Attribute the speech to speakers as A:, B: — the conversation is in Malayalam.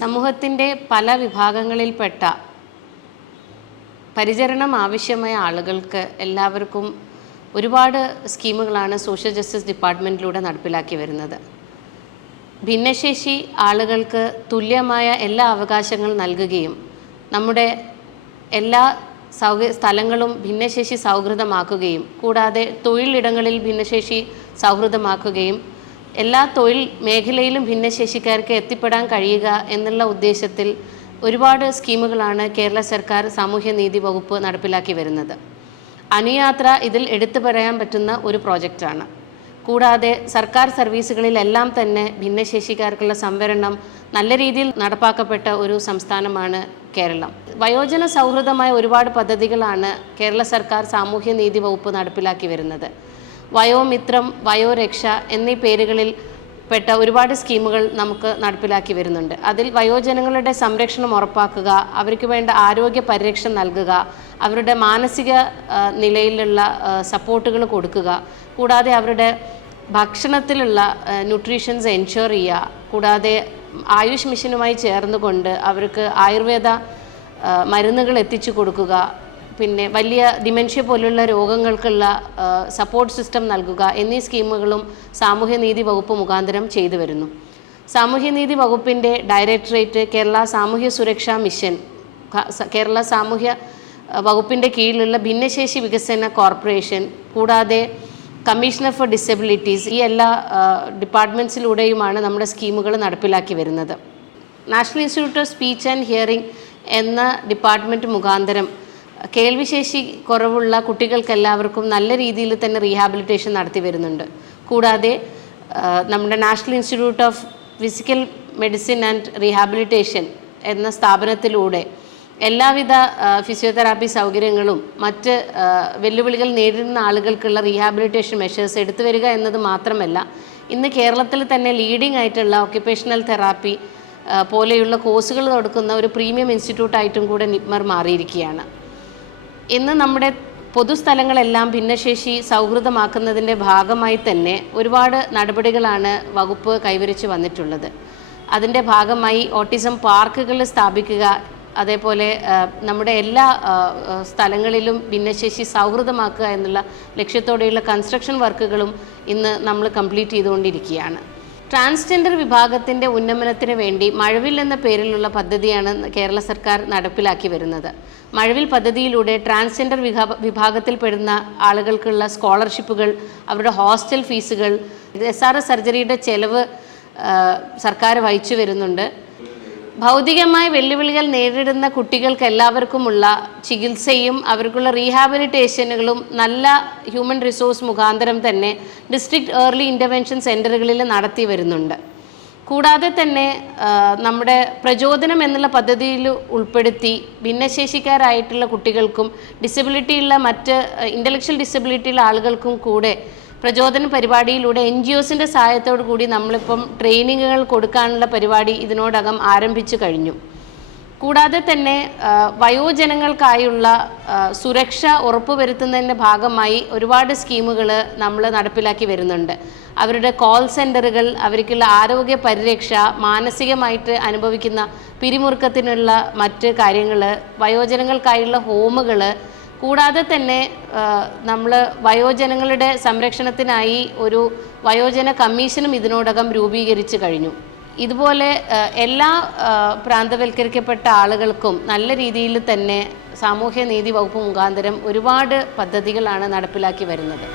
A: സമൂഹത്തിന്റെ പല വിഭാഗങ്ങളിൽപ്പെട്ട പരിചരണം ആവശ്യമായ ആളുകൾക്ക് എല്ലാവർക്കും ഒരുപാട് സ്കീമുകളാണ് സോഷ്യൽ ജസ്റ്റിസ് ഡിപ്പാർട്ട്മെന്റിലൂടെ നടപ്പിലാക്കി വരുന്നത്. ഭിന്നശേഷി ആളുകൾക്ക് തുല്യമായ എല്ലാ അവകാശങ്ങളും നൽകുകയും നമ്മുടെ എല്ലാ സൗക സ്ഥലങ്ങളും ഭിന്നശേഷി സൗഹൃദമാക്കുകയും കൂടാതെ തൊഴിലിടങ്ങളിൽ ഭിന്നശേഷി സൗഹൃദമാക്കുകയും എല്ലാ തൊഴിൽ മേഖലയിലും ഭിന്നശേഷിക്കാർക്ക് എത്തിപ്പെടാൻ കഴിയുക എന്നുള്ള ഉദ്ദേശത്തിൽ ഒരുപാട് സ്കീമുകളാണ് കേരള സർക്കാർ സാമൂഹ്യനീതി വകുപ്പ് നടപ്പിലാക്കി വരുന്നത്. അനുയാത്ര ഇതിൽ എടുത്തു പറയാൻ പറ്റുന്ന ഒരു പ്രോജക്റ്റാണ്. കൂടാതെ സർക്കാർ സർവീസുകളിലെല്ലാം തന്നെ ഭിന്നശേഷിക്കാർക്കുള്ള സംവരണം നല്ല രീതിയിൽ നടപ്പാക്കപ്പെട്ട ഒരു സംസ്ഥാനമാണ് കേരളം. വയോജന സൗഹൃദമായ ഒരുപാട് പദ്ധതികളാണ് കേരള സർക്കാർ സാമൂഹ്യനീതി വകുപ്പ് നടപ്പിലാക്കി വരുന്നത്. വയോമിത്രം വയോരക്ഷ എന്നീ പേരുകളിൽ പെട്ട ഒരുപാട് സ്കീമുകൾ നമുക്ക് നടപ്പിലാക്കി വരുന്നുണ്ട്. അതിൽ വയോജനങ്ങളുടെ സംരക്ഷണം ഉറപ്പാക്കുക അവർക്ക് വേണ്ട ആരോഗ്യ പരിരക്ഷ നൽകുക അവരുടെ മാനസിക നിലയിലുള്ള സപ്പോർട്ടുകൾ കൊടുക്കുക കൂടാതെ അവരുടെ ഭക്ഷണത്തിലുള്ള ന്യൂട്രീഷൻസ് എൻഷുർ ചെയ്യുക കൂടാതെ ആയുഷ് മിഷനുമായി ചേർന്നുകൊണ്ട് അവർക്ക് ആയുർവേദ മരുന്നുകൾ എത്തിച്ചു കൊടുക്കുക പിന്നെ വലിയ ഡിമെൻഷ്യ പോലുള്ള രോഗങ്ങൾക്കുള്ള സപ്പോർട്ട് സിസ്റ്റം നൽകുക എന്നീ സ്കീമുകളും സാമൂഹ്യനീതി വകുപ്പ് മുഖാന്തരം ചെയ്തു വരുന്നു. സാമൂഹ്യനീതി വകുപ്പിന്റെ ഡയറക്ടറേറ്റ് കേരള സാമൂഹ്യ സുരക്ഷാ മിഷൻ കേരള സാമൂഹ്യ വകുപ്പിന്റെ കീഴിലുള്ള ഭിന്നശേഷി വികസന കോർപ്പറേഷൻ കൂടാതെ കമ്മീഷണർ ഫോർ ഡിസബിലിറ്റീസ് ഈ എല്ലാ ഡിപ്പാർട്ട്മെന്റ്സിലൂടെയുമാണ് നമ്മുടെ സ്കീമുകൾ നടപ്പിലാക്കി വരുന്നത്. National institute of speech and hearing എന്ന ഡിപ്പാർട്ട്മെന്റ് മുഖാന്തരം കേൾവിശേഷി കുറവുള്ള കുട്ടികൾക്കെല്ലാവർക്കും നല്ല രീതിയിൽ തന്നെ റീഹാബിലിറ്റേഷൻ നടത്തി വരുന്നുണ്ട്. കൂടാതെ നമ്മുടെ national institute of physical medicine and rehabilitation എന്ന സ്ഥാപനത്തിലൂടെ എല്ലാവിധ ഫിസിയോതെറാപ്പി സൗകര്യങ്ങളും മറ്റ് വെല്ലുവിളികൾ നേരിടുന്ന ആളുകൾക്കുള്ള റീഹാബിലിറ്റേഷൻ മെഷേഴ്സ് എടുത്തു വരിക എന്നത് മാത്രമല്ല ഇന്ന് കേരളത്തിൽ തന്നെ ലീഡിംഗ് ആയിട്ടുള്ള ഓക്യുപ്പേഷണൽ തെറാപ്പി പോലെയുള്ള കോഴ്സുകൾ കൊടുക്കുന്ന ഒരു പ്രീമിയം ഇൻസ്റ്റിറ്റ്യൂട്ടായിട്ടും കൂടെ നിപ്മർ മാറിയിരിക്കുകയാണ്. ഇന്ന് നമ്മുടെ പൊതുസ്ഥലങ്ങളെല്ലാം ഭിന്നശേഷി സൗഹൃദമാക്കുന്നതിന്റെ ഭാഗമായി തന്നെ ഒരുപാട് നടപടികളാണ് വകുപ്പ് കൈവരിച്ചു വന്നിട്ടുള്ളത്. അതിന്റെ ഭാഗമായി ഓട്ടിസം പാർക്കുകൾ സ്ഥാപിക്കുക അതേപോലെ നമ്മുടെ എല്ലാ സ്ഥലങ്ങളിലും ഭിന്നശേഷി സൗഹൃദമാക്കുക എന്നുള്ള ലക്ഷ്യത്തോടെയുള്ള കൺസ്ട്രക്ഷൻ വർക്കുകളും ഇന്ന് നമ്മൾ കംപ്ലീറ്റ് ചെയ്തുകൊണ്ടിരിക്കുകയാണ്. ട്രാൻസ്ജെൻഡർ വിഭാഗത്തിന്റെ ഉന്നമനത്തിന് വേണ്ടി മഴവിൽ എന്ന പേരിലുള്ള പദ്ധതിയാണ് കേരള സർക്കാർ നടപ്പിലാക്കി വരുന്നത്. മഴവിൽ പദ്ധതിയിലൂടെ ട്രാൻസ്ജെൻഡർ വിഭാ വിഭാഗത്തിൽപ്പെടുന്ന ആളുകൾക്കുള്ള സ്കോളർഷിപ്പുകൾ അവരുടെ ഹോസ്റ്റൽ ഫീസുകൾ എസ് ആർ എസ് സർജറിയുടെ ചെലവ് സർക്കാർ വഹിച്ചു വരുന്നുണ്ട്. ഭൗതികമായ വെല്ലുവിളികൾ നേരിടുന്ന കുട്ടികൾക്ക് എല്ലാവർക്കുമുള്ള ചികിത്സയും അവർക്കുള്ള റീഹാബിലിറ്റേഷനുകളും നല്ല ഹ്യൂമൻ റിസോഴ്സ് മുഖാന്തരം തന്നെ ഡിസ്ട്രിക്ട് ഏർലി ഇന്റർവെൻഷൻ സെന്ററുകളിൽ നടത്തി വരുന്നുണ്ട്. കൂടാതെ തന്നെ നമ്മുടെ പ്രചോദനം എന്നുള്ള പദ്ധതിയിൽ ഉൾപ്പെടുത്തി ഭിന്നശേഷിക്കാരായിട്ടുള്ള കുട്ടികൾക്കും ഡിസബിലിറ്റിയുള്ള മറ്റ് ഇന്റലക്ച്വൽ ഡിസബിലിറ്റിയുള്ള ആളുകൾക്കും കൂടെ പ്രചോദന പരിപാടിയിലൂടെ എൻ ജി ഒസിന്റെ സഹായത്തോടു കൂടി നമ്മളിപ്പം ട്രെയിനിങ്ങുകൾ കൊടുക്കാനുള്ള പരിപാടി ഇതിനോടകം ആരംഭിച്ചു കഴിഞ്ഞു. കൂടാതെ തന്നെ വയോജനങ്ങൾക്കായുള്ള സുരക്ഷ ഉറപ്പുവരുത്തുന്നതിന്റെ ഭാഗമായി ഒരുപാട് സ്കീമുകൾ നമ്മൾ നടപ്പിലാക്കി വരുന്നുണ്ട്. അവരുടെ കോൾ സെന്ററുകൾ അവർക്കുള്ള ആരോഗ്യ പരിരക്ഷ മാനസികമായിട്ട് അനുഭവിക്കുന്ന പിരിമുറുക്കത്തിനുള്ള മറ്റ് കാര്യങ്ങൾ വയോജനങ്ങൾക്കായുള്ള ഹോമുകൾ കൂടാതെ തന്നെ നമ്മൾ വയോജനങ്ങളുടെ സംരക്ഷണത്തിനായി ഒരു വയോജന കമ്മീഷനും ഇതിനോടകം രൂപീകരിച്ചു കഴിഞ്ഞു. ഇതുപോലെ എല്ലാ പ്രാന്തവൽക്കരിക്കപ്പെട്ട ആളുകൾക്കും നല്ല രീതിയിൽ തന്നെ സാമൂഹ്യ നീതി വകുപ്പ് മുഖാന്തരം ഒരുപാട് പദ്ധതികളാണ് നടപ്പിലാക്കി വരുന്നത്.